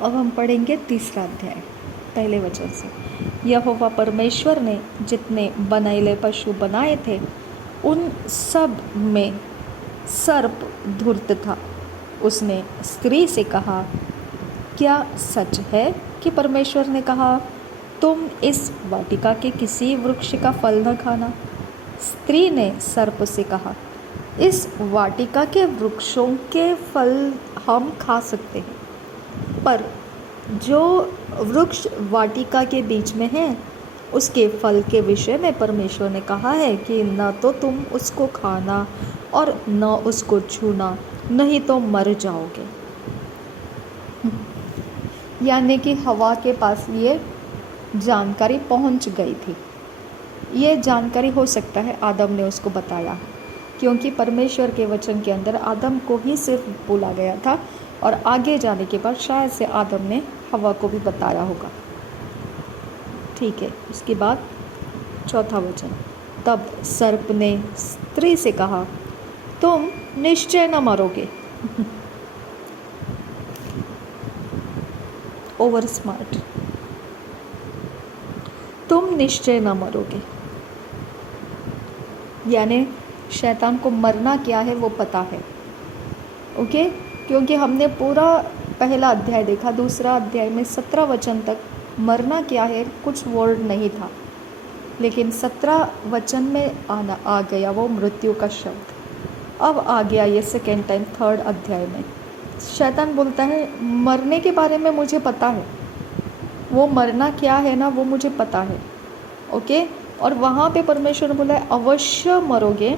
अब हम पढ़ेंगे तीसरा अध्याय पहले वचन से। यहोवा परमेश्वर ने जितने बनैले पशु बनाए थे उन सब में सर्प धूर्त था। उसने स्त्री से कहा, क्या सच है कि परमेश्वर ने कहा, तुम इस वाटिका के किसी वृक्ष का फल न खाना? स्त्री ने सर्प से कहा, इस वाटिका के वृक्षों के फल हम खा सकते हैं, पर जो वृक्ष वाटिका के बीच में है उसके फल के विषय में परमेश्वर ने कहा है कि न तो तुम उसको खाना और न उसको छूना, नहीं तो मर जाओगे। यानी कि हवा के पास ये जानकारी पहुंच गई थी। ये जानकारी हो सकता है आदम ने उसको बताया, क्योंकि परमेश्वर के वचन के अंदर आदम को ही सिर्फ बोला गया था और आगे जाने के बाद शायद से आदम ने हवा को भी बताया होगा। ठीक है, उसके बाद चौथा वचन। तब सर्प ने स्त्री से कहा, तुम निश्चय न मरोगे। Over smart. तुम निश्चय न मरोगे, यानी शैतान को मरना क्या है वो पता है। ओके, क्योंकि हमने पूरा पहला अध्याय देखा, दूसरा अध्याय में 17 वचन तक मरना क्या है कुछ वर्ड नहीं था, लेकिन 17 वचन में आ गया वो मृत्यु का शब्द। अब आ गया ये सेकेंड टाइम थर्ड अध्याय में। शैतान बोलता है मरने के बारे में मुझे पता है, वो मरना क्या है ना वो मुझे पता है। ओके, और वहाँ पे परमेश्वर बोला है अवश्य मरोगे।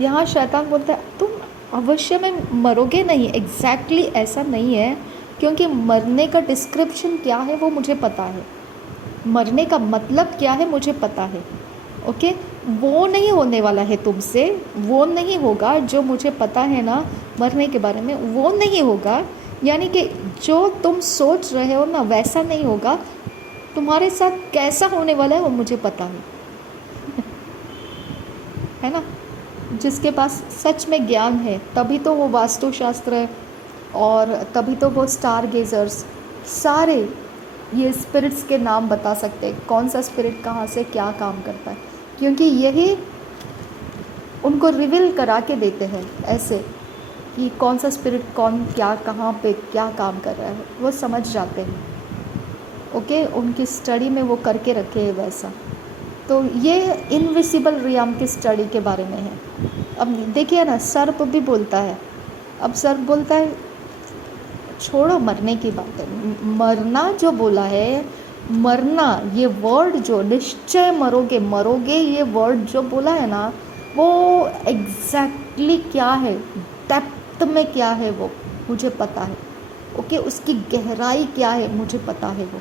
यहाँ शैतान बोलता है तुम अवश्य में मरोगे नहीं। एग्जैक्टली ऐसा नहीं है, क्योंकि मरने का डिस्क्रिप्शन क्या है वो मुझे पता है, मरने का मतलब क्या है मुझे पता है। ओके, वो नहीं होने वाला है तुमसे, वो नहीं होगा जो मुझे पता है ना मरने के बारे में, वो नहीं होगा। यानी कि जो तुम सोच रहे हो ना वैसा नहीं होगा, तुम्हारे साथ कैसा होने वाला है वो मुझे पता है। है ना, जिसके पास सच में ज्ञान है तभी तो वो वास्तुशास्त्र और तभी तो वो स्टार गेजर्स सारे ये स्पिरिट्स के नाम बता सकते हैं, कौन सा स्पिरिट कहाँ से क्या काम करता है, क्योंकि यही उनको रिवील करा के देते हैं ऐसे कि कौन सा स्पिरिट कौन क्या कहाँ पे क्या काम कर रहा है, वो समझ जाते हैं। ओके, उनकी स्टडी में वो करके रखे हैं वैसा। तो ये इनविजिबल रियम की स्टडी के बारे में है। अब देखिए ना, सर्प भी बोलता है, अब सर्प बोलता है छोड़ो मरने की बात है, मरना जो बोला है, मरना ये वर्ड जो निश्चय मरोगे मरोगे ये वर्ड जो बोला है ना, वो एग्जैक्टली क्या है, डेप्थ में क्या है वो मुझे पता है। ओके, उसकी गहराई क्या है मुझे पता है वो।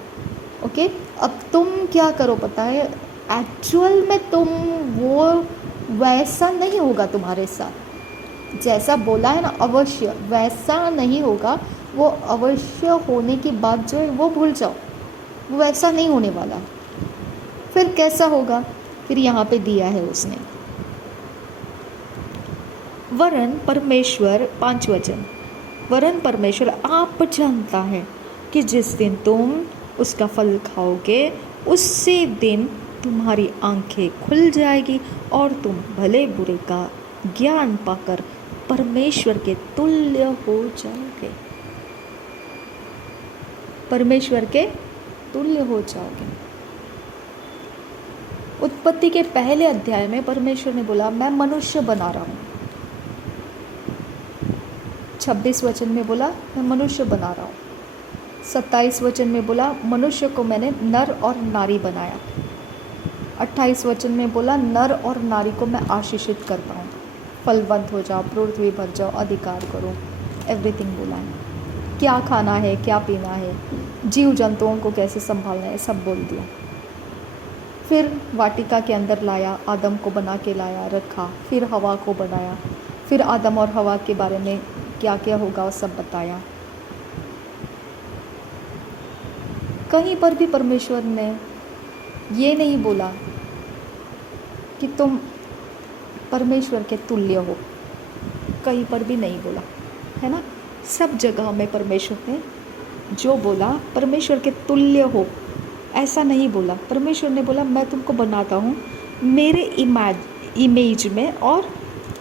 ओके, अब तुम क्या करो पता है, एक्चुअल में तुम वो वैसा नहीं होगा तुम्हारे साथ, जैसा बोला है ना अवश्य वैसा नहीं होगा। वो अवश्य होने की बात जो है वो भूल जाओ, वो वैसा नहीं होने वाला। फिर कैसा होगा, फिर यहाँ पे दिया है उसने, वरन परमेश्वर 5 वचन, वरन परमेश्वर आप जानता है कि जिस दिन तुम उसका फल खाओगे उसी दिन तुम्हारी आंखें खुल जाएगी और तुम भले बुरे का ज्ञान पाकर परमेश्वर के तुल्य हो जाओगे। परमेश्वर के तुल्य हो जाओगे। उत्पत्ति के पहले अध्याय में परमेश्वर ने बोला मैं मनुष्य बना रहा हूँ, 26 वचन में बोला मैं मनुष्य बना रहा हूँ, 27 वचन में बोला मनुष्य को मैंने नर और नारी बनाया, 28 वचन में बोला नर और नारी को मैं आशीषित करता हूँ, फलवंत हो जाओ, पृथ्वी भर जाओ, अधिकार करो, एवरीथिंग बोला है। क्या खाना है, क्या पीना है, जीव जंतुओं को कैसे संभालना है, सब बोल दिया। फिर वाटिका के अंदर लाया, आदम को बना के लाया, रखा, फिर हवा को बनाया, फिर आदम और हवा के बारे में क्या क्या होगा वो सब बताया। कहीं पर भी परमेश्वर ने ये नहीं बोला कि तुम परमेश्वर के तुल्य हो, कहीं पर भी नहीं बोला, है ना। सब जगह में परमेश्वर ने जो बोला परमेश्वर के तुल्य हो, ऐसा नहीं बोला। परमेश्वर ने बोला मैं तुमको बनाता हूँ मेरे इमेज में और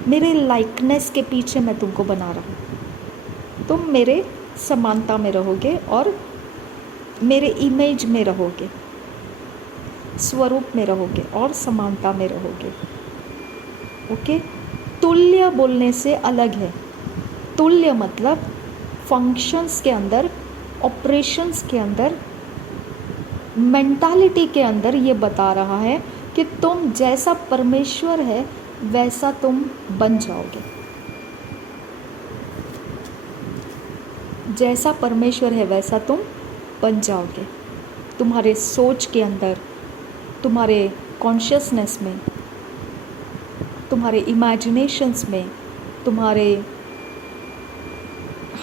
मेरे लाइकनेस के पीछे मैं तुमको बना रहा हूँ। तुम मेरे समानता में रहोगे और मेरे इमेज में रहोगे, स्वरूप में रहोगे और समानता में रहोगे। ओके, तुल्य बोलने से अलग है। तुल्य मतलब फंक्शंस के अंदर, ऑपरेशंस के अंदर, मेंटालिटी के अंदर ये बता रहा है कि तुम जैसा परमेश्वर है वैसा तुम बन जाओगे। जैसा परमेश्वर है वैसा तुम बन जाओगे। तुम्हारे सोच के अंदर, तुम्हारे कॉन्शियसनेस में, तुम्हारे इमेजिनेशंस में, तुम्हारे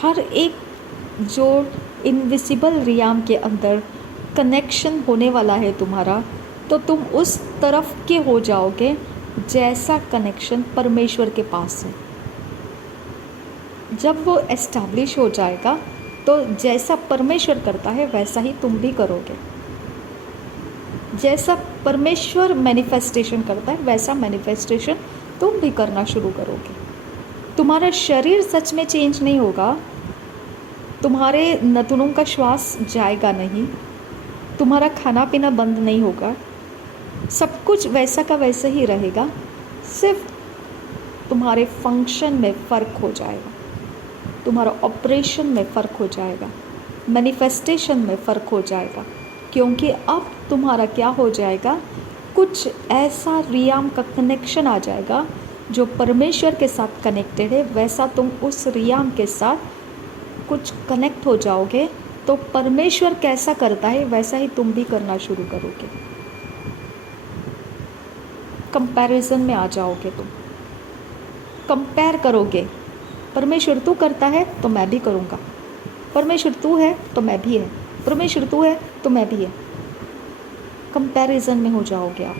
हर एक जो इनविजिबल रियाम के अंदर कनेक्शन होने वाला है तुम्हारा, तो तुम उस तरफ के हो जाओगे जैसा कनेक्शन परमेश्वर के पास है। जब वो एस्टैब्लिश हो जाएगा तो जैसा परमेश्वर करता है वैसा ही तुम भी करोगे। जैसा परमेश्वर मैनिफेस्टेशन करता है वैसा मैनिफेस्टेशन तुम भी करना शुरू करोगे। तुम्हारा शरीर सच में चेंज नहीं होगा, तुम्हारे नथुनों का श्वास जाएगा नहीं, तुम्हारा खाना पीना बंद नहीं होगा, सब कुछ वैसा का वैसा ही रहेगा। सिर्फ तुम्हारे फंक्शन में फ़र्क हो जाएगा, तुम्हारा ऑपरेशन में फ़र्क हो जाएगा, मैनिफेस्टेशन में फ़र्क हो जाएगा। क्योंकि अब तुम्हारा क्या हो जाएगा, कुछ ऐसा रियाम का कनेक्शन आ जाएगा जो परमेश्वर के साथ कनेक्टेड है, वैसा तुम उस रियाम के साथ कुछ कनेक्ट हो जाओगे। तो परमेश्वर कैसा करता है वैसा ही तुम भी करना शुरू करोगे। कंपैरिजन में आ जाओगे, तुम कंपेयर करोगे। परमेश्वर तू करता है तो मैं भी करूँगा, परमेश्वर तू है तो मैं भी है, परमेश्वर तू है तो मैं भी है। कंपैरिजन में हो जाओगे आप।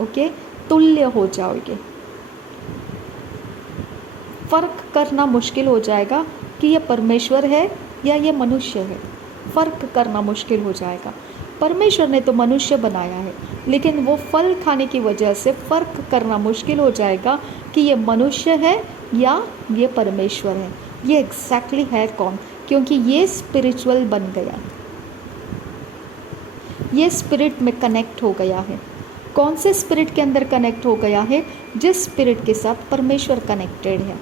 ओके, तुल्य हो जाओगे। फ़र्क करना मुश्किल हो जाएगा कि ये परमेश्वर है या ये मनुष्य है। फ़र्क करना मुश्किल हो जाएगा। परमेश्वर ने तो मनुष्य बनाया है, लेकिन वो फल खाने की वजह से फ़र्क करना मुश्किल हो जाएगा कि ये मनुष्य है या ये परमेश्वर है, ये एग्जैक्टली है कौन। क्योंकि ये स्पिरिचुअल बन गया, ये स्पिरिट में कनेक्ट हो गया है। कौन से स्पिरिट के अंदर कनेक्ट हो गया है? जिस स्पिरिट के साथ परमेश्वर कनेक्टेड है,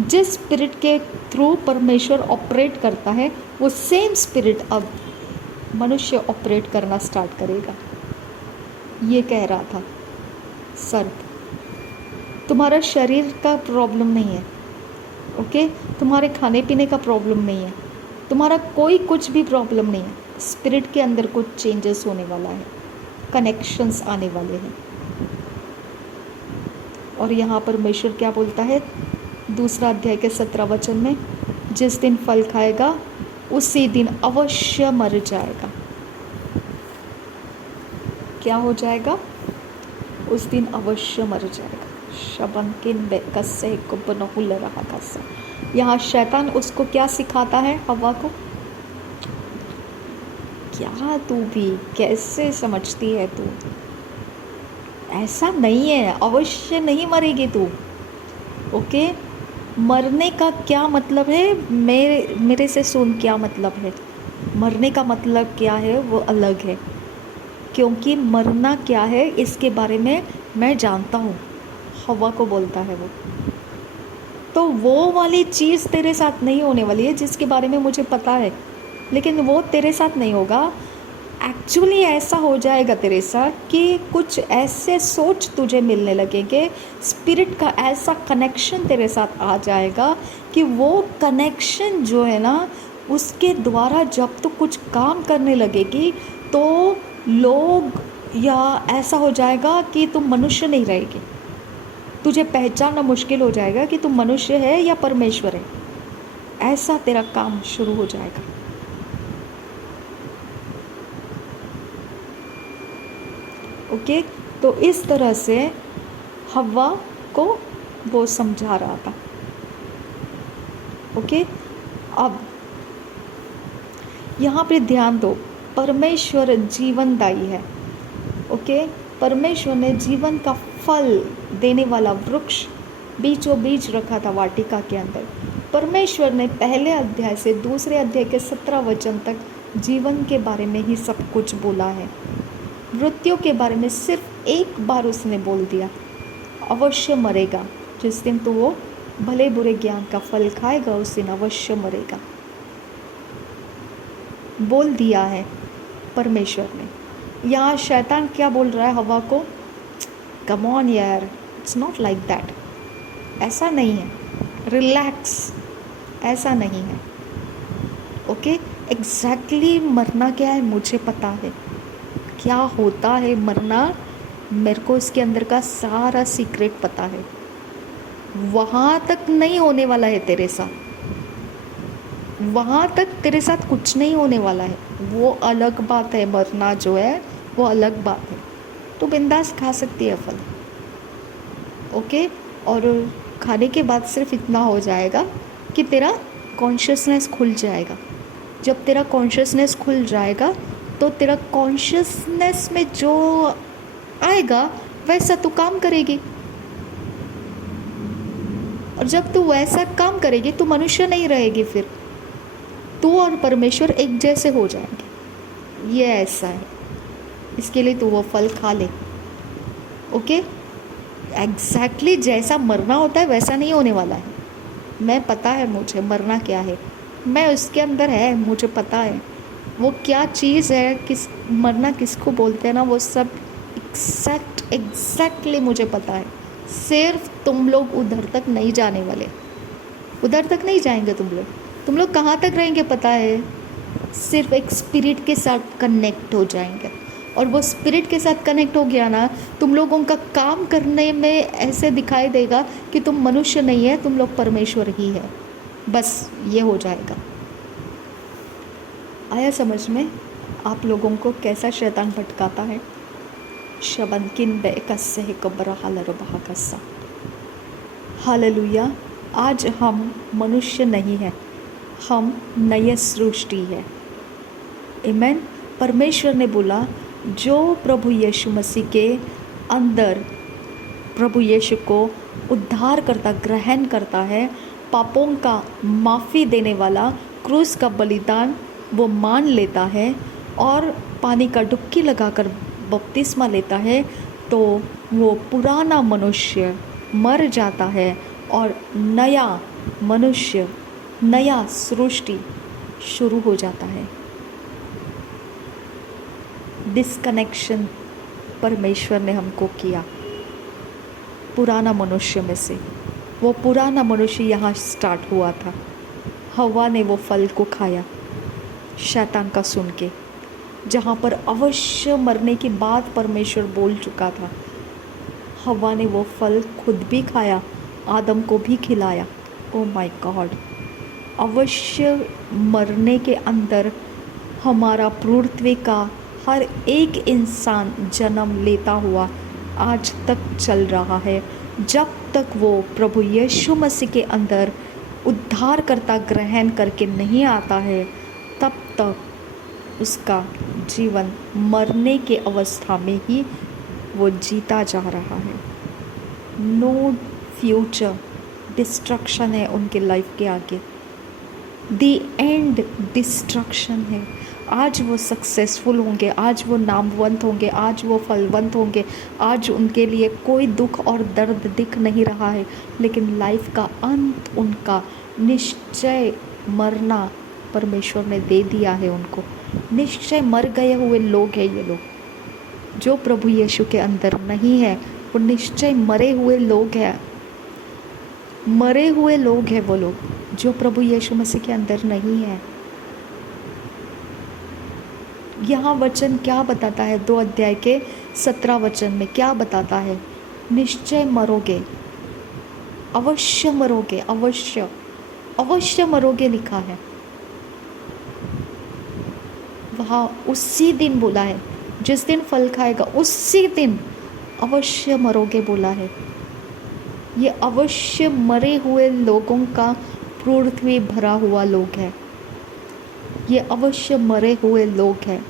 जिस स्पिरिट के थ्रू परमेश्वर ऑपरेट करता है, वो सेम स्पिरिट अब मनुष्य ऑपरेट करना स्टार्ट करेगा। ये कह रहा था सर्प, तुम्हारा शरीर का प्रॉब्लम नहीं है, ओके, तुम्हारे खाने पीने का प्रॉब्लम नहीं है, तुम्हारा कोई कुछ भी प्रॉब्लम नहीं है। स्पिरिट के अंदर कुछ चेंजेस होने वाला है, कनेक्शंस आने वाले हैं। और यहाँ परमेश्वर क्या बोलता है 2 अध्याय के 17 वचन में, जिस दिन फल खाएगा उसी दिन अवश्य मर जाएगा। क्या हो जाएगा? उस दिन अवश्य मर जाएगा। शबन किन बेकसे को बनहुल रहा कसा। यहाँ शैतान उसको क्या सिखाता है? हवा को। क्या तू भी कैसे समझती है तू? ऐसा नहीं है, अवश्य नहीं मरेगी तू। ओके, मरने का क्या मतलब है? मेरे से सुन, क्या मतलब है मरने का? मतलब क्या है वो अलग है, क्योंकि मरना क्या है इसके बारे में मैं जानता हूँ। हवा को बोलता है वो, तो वो वाली चीज़ तेरे साथ नहीं होने वाली है जिसके बारे में मुझे पता है, लेकिन वो तेरे साथ नहीं होगा। एक्चुअली ऐसा हो जाएगा तेरे साथ कि कुछ ऐसे सोच तुझे मिलने लगेंगे, स्पिरिट का ऐसा कनेक्शन तेरे साथ आ जाएगा कि वो कनेक्शन जो है ना, उसके द्वारा जब तू कुछ काम करने लगेगी तो लोग, या ऐसा हो जाएगा कि तुम मनुष्य नहीं रहेगी, तुझे पहचानना मुश्किल हो जाएगा कि तुम मनुष्य है या परमेश्वर है। ऐसा तेरा काम शुरू हो जाएगा। ओके, तो इस तरह से हव्वा को वो समझा रहा था। ओके, अब यहाँ पे ध्यान दो, परमेश्वर जीवनदायी है। ओके, परमेश्वर ने जीवन का फल देने वाला वृक्ष बीचों बीच रखा था वाटिका के अंदर। परमेश्वर ने पहले अध्याय से दूसरे अध्याय के 17 वचन तक जीवन के बारे में ही सब कुछ बोला है। मृत्यु के बारे में सिर्फ एक बार उसने बोल दिया, अवश्य मरेगा। जिस दिन तो वो भले बुरे ज्ञान का फल खाएगा उस दिन अवश्य मरेगा, बोल दिया है परमेश्वर ने। यहाँ शैतान क्या बोल रहा है हवा को, कम ऑन यार, इट्स नॉट लाइक दैट, ऐसा नहीं है, रिलैक्स, ऐसा नहीं है। ओके, एग्जैक्टली मरना क्या है मुझे पता है, क्या होता है मरना, मेरे को इसके अंदर का सारा सीक्रेट पता है। वहाँ तक नहीं होने वाला है तेरे साथ, वहाँ तक तेरे साथ कुछ नहीं होने वाला है, वो अलग बात है। मरना जो है वो अलग बात है। तो बिंदास खा सकती है फल, ओके। और खाने के बाद सिर्फ इतना हो जाएगा कि तेरा कॉन्शियसनेस खुल जाएगा। जब तेरा कॉन्शियसनेस खुल जाएगा तो तेरा कॉन्शियसनेस में जो आएगा वैसा तू काम करेगी, और जब तू वैसा काम करेगी तो मनुष्य नहीं रहेगी, फिर तू और परमेश्वर एक जैसे हो जाएंगे। ये ऐसा है, इसके लिए तू वो फल खा ले। ओके, एग्जैक्टली जैसा मरना होता है वैसा नहीं होने वाला है। मैं पता है मुझे मरना क्या है, मैं उसके अंदर है, मुझे पता है वो क्या चीज़ है, किस मरना किसको बोलते हैं ना, वो सब एग्जैक्टली मुझे पता है। सिर्फ तुम लोग उधर तक नहीं जाने वाले, उधर तक नहीं जाएंगे तुम लोग कहाँ तक रहेंगे पता है, सिर्फ एक स्पिरिट के साथ कनेक्ट हो जाएंगे। और वो स्पिरिट के साथ कनेक्ट हो गया ना, तुम लोगों का काम करने में ऐसे दिखाई देगा कि तुम मनुष्य नहीं है, तुम लोग परमेश्वर ही है। बस ये हो जाएगा। आया समझ में आप लोगों को कैसा शैतान भटकाता है। शबनकिन बेकस्से कब्र हालर बहाकस्सा। हालेलुया। आज हम मनुष्य नहीं हैं, हम नए सृष्टि है। आमीन। परमेश्वर ने बोला जो प्रभु यीशु मसीह के अंदर प्रभु यीशु को उद्धार करता ग्रहण करता है, पापों का माफ़ी देने वाला क्रूस का बलिदान वो मान लेता है और पानी का डुबकी लगाकर बपतिस्मा लेता है, तो वो पुराना मनुष्य मर जाता है और नया मनुष्य, नया सृष्टि शुरू हो जाता है। डिस्कनेक्शन परमेश्वर ने हमको किया पुराना मनुष्य में से। वो पुराना मनुष्य यहाँ स्टार्ट हुआ था। हवा ने वो फल को खाया शैतान का सुन के, जहाँ पर अवश्य मरने की बात परमेश्वर बोल चुका था। हवा ने वो फल खुद भी खाया, आदम को भी खिलाया। ओ माय गॉड, अवश्य मरने के अंदर हमारा पृथ्वी का हर एक इंसान जन्म लेता हुआ आज तक चल रहा है। जब तक वो प्रभु यीशु मसीह के अंदर उद्धार करता ग्रहण करके नहीं आता है, तब तक उसका जीवन मरने के अवस्था में ही वो जीता जा रहा है। नो फ्यूचर, डिस्ट्रक्शन है उनके लाइफ के आगे। दी एंड डिस्ट्रक्शन है। आज वो सक्सेसफुल होंगे, आज वो नामवंत होंगे, आज वो फलवंत होंगे, आज उनके लिए कोई दुख और दर्द दिख नहीं रहा है, लेकिन लाइफ का अंत उनका निश्चय मरना परमेश्वर ने दे दिया है उनको। निश्चय मर गए हुए लोग हैं ये लोग। जो प्रभु यीशु के अंदर नहीं है वो निश्चय मरे हुए लोग हैं। मरे हुए लोग हैं वो लोग जो प्रभु यीशु मसीह के अंदर नहीं है। यहाँ वचन क्या बताता है, 2 अध्याय के 17 वचन में क्या बताता है? निश्चय मरोगे, अवश्य मरोगे, अवश्य अवश्य मरोगे लिखा है वहाँ। उसी दिन बोला है, जिस दिन फल खाएगा उसी दिन अवश्य मरोगे बोला है। ये अवश्य मरे हुए लोगों का पृथ्वी भरा हुआ लोग है, ये अवश्य मरे हुए लोग हैं,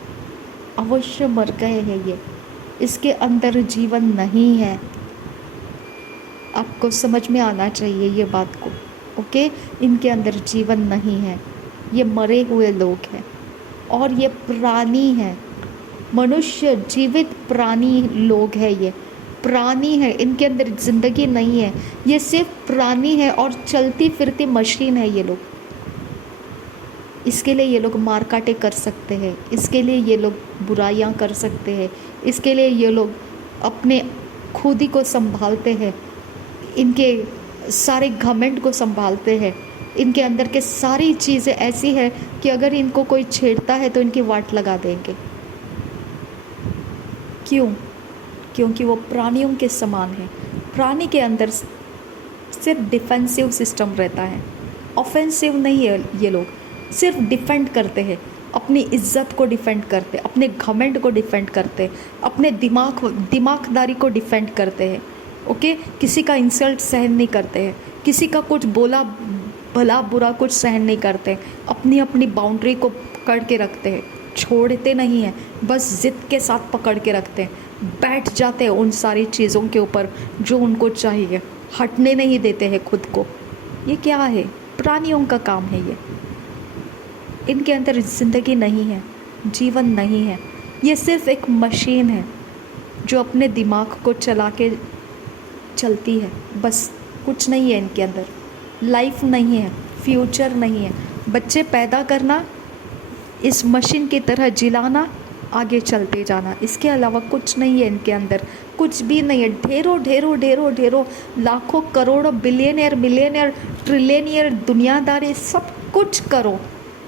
अवश्य मर गए हैं ये, इसके अंदर जीवन नहीं है। आपको समझ में आना चाहिए ये बात को, ओके। इनके अंदर जीवन नहीं है, ये मरे हुए लोग हैं और ये प्राणी हैं। मनुष्य जीवित प्राणी लोग हैं, ये प्राणी है, इनके अंदर जिंदगी नहीं है, ये सिर्फ प्राणी है और चलती फिरती मशीन है ये लोग। इसके लिए ये लोग मार काटे कर सकते हैं, इसके लिए ये लोग बुराइयां कर सकते हैं, इसके लिए ये लोग अपने खुद ही को संभालते हैं, इनके सारे घमंड को संभालते हैं। इनके अंदर के सारी चीज़ें ऐसी है कि अगर इनको कोई छेड़ता है तो इनकी वाट लगा देंगे। क्यों? क्योंकि वो प्राणियों के समान है। प्राणी के अंदर सिर्फ डिफेंसिव सिस्टम रहता है, ऑफेंसिव नहीं है। ये लोग सिर्फ डिफेंड करते हैं, अपनी इज्जत को डिफेंड करते, अपने घमंड को डिफेंड करते, अपने दिमागदारी को डिफेंड करते हैं, ओके। किसी का इंसल्ट सहन नहीं करते हैं, किसी का कुछ बोला भला बुरा कुछ सहन नहीं करते, अपनी अपनी बाउंड्री को पकड़ के रखते हैं, छोड़ते नहीं हैं, बस जिद के साथ पकड़ के रखते हैं, बैठ जाते हैं उन सारी चीज़ों के ऊपर जो उनको चाहिए, हटने नहीं देते हैं खुद को। ये क्या है? प्राणियों का काम है ये। इनके अंदर ज़िंदगी नहीं है, जीवन नहीं है, ये सिर्फ एक मशीन है जो अपने दिमाग को चला के चलती है, बस। कुछ नहीं है इनके अंदर, लाइफ नहीं है, फ्यूचर नहीं है। बच्चे पैदा करना, इस मशीन की तरह जिलाना, आगे चलते जाना, इसके अलावा कुछ नहीं है इनके अंदर, कुछ भी नहीं है। ढेरों ढेरों ढेरों ढेरों लाखों करोड़ों बिलियनियर मिलियनियर ट्रिलियनियर दुनियादारी सब कुछ करो,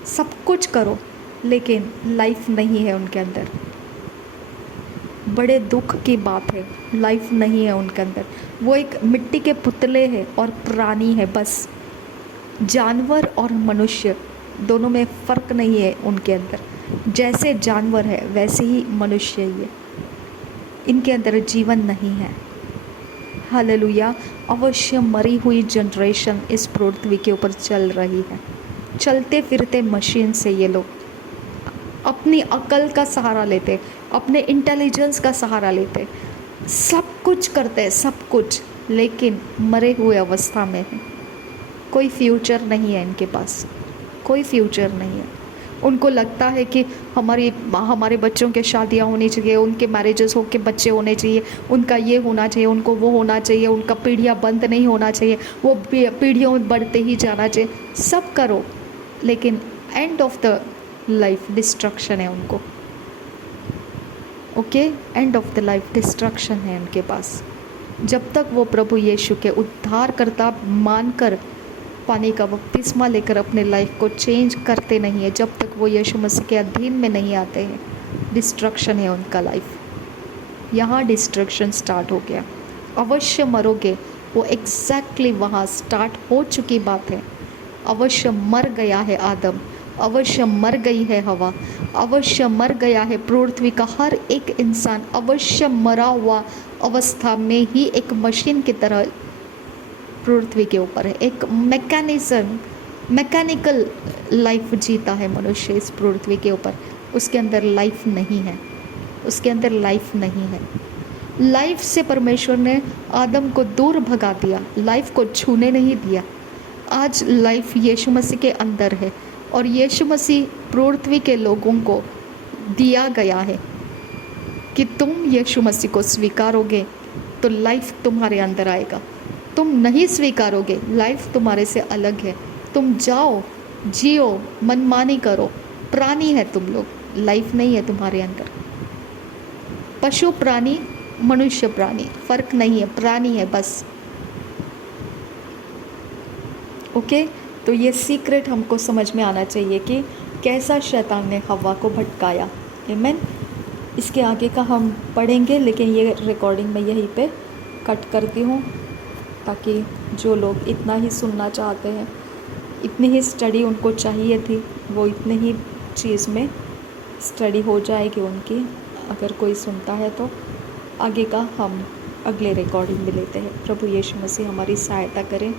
सब कुछ करो, लेकिन लाइफ नहीं है उनके अंदर। बड़े दुख की बात है, लाइफ नहीं है उनके अंदर। वो एक मिट्टी के पुतले हैं और प्राणी है, बस। जानवर और मनुष्य दोनों में फ़र्क नहीं है उनके अंदर। जैसे जानवर है वैसे ही मनुष्य ये, इनके अंदर जीवन नहीं है। हालेलुया। अवश्य मरी हुई जनरेशन इस पृथ्वी के ऊपर चल रही है, चलते फिरते मशीन से ये लोग अपनी अकल का सहारा लेते, अपने इंटेलिजेंस का सहारा लेते, सब कुछ करते हैं, सब कुछ, लेकिन मरे हुए अवस्था में है। कोई फ्यूचर नहीं है इनके पास, कोई फ्यूचर नहीं है। उनको लगता है कि हमारे बच्चों के शादियां होनी चाहिए, उनके मैरिजेस हो के बच्चे होने चाहिए, उनका ये होना चाहिए, उनको वो होना चाहिए, उनका पीढ़ियाँ बंद नहीं होना चाहिए, वो पीढ़ियों में बढ़ते ही जाना चाहिए। सब करो, लेकिन end of the life destruction है उनको, okay. End of the life destruction है उनके पास। जब तक वो प्रभु यीशु के उद्धारकर्ता मानकर पानी का बपतिस्मा लेकर अपने लाइफ को चेंज करते नहीं है, जब तक वो यीशु मसीह के अधीन में नहीं आते हैं, डिस्ट्रक्शन है उनका लाइफ। यहाँ डिस्ट्रक्शन स्टार्ट हो गया। अवश्य मरोगे, वो एग्जैक्टली वहाँ स्टार्ट हो चुकी बात है। अवश्य मर गया है आदम, अवश्य मर गई है हवा, अवश्य मर गया है पृथ्वी का हर एक इंसान, अवश्य मरा हुआ अवस्था में ही एक मशीन की तरह पृथ्वी के ऊपर है। एक मैकेनिकल लाइफ जीता है मनुष्य इस पृथ्वी के ऊपर। उसके अंदर लाइफ नहीं है, उसके अंदर लाइफ नहीं है। लाइफ से परमेश्वर ने आदम को दूर भगा दिया, लाइफ को छूने नहीं दिया। आज लाइफ यीशु मसीह के अंदर है और यीशु मसीह पृथ्वी के लोगों को दिया गया है कि तुम यीशु मसीह को स्वीकारोगे तो लाइफ तुम्हारे अंदर आएगा। तुम नहीं स्वीकारोगे, लाइफ तुम्हारे से अलग है। तुम जाओ, जियो, मनमानी करो, प्राणी है तुम लोग, लाइफ नहीं है तुम्हारे अंदर। पशु प्राणी, मनुष्य प्राणी, फर्क नहीं है, प्राणी है बस, ओके। तो ये सीक्रेट हमको समझ में आना चाहिए कि कैसा शैतान ने हवा को भटकाया। आमीन। इसके आगे का हम पढ़ेंगे, लेकिन ये रिकॉर्डिंग मैं यहीं पे कट करती हूँ ताकि जो लोग इतना ही सुनना चाहते हैं, इतनी ही स्टडी उनको चाहिए थी, वो इतने ही चीज़ में स्टडी हो जाएगी उनकी। अगर कोई सुनता है तो आगे का हम अगले रिकॉर्डिंग में लेते हैं। प्रभु यीशु मसीह हमारी सहायता करें।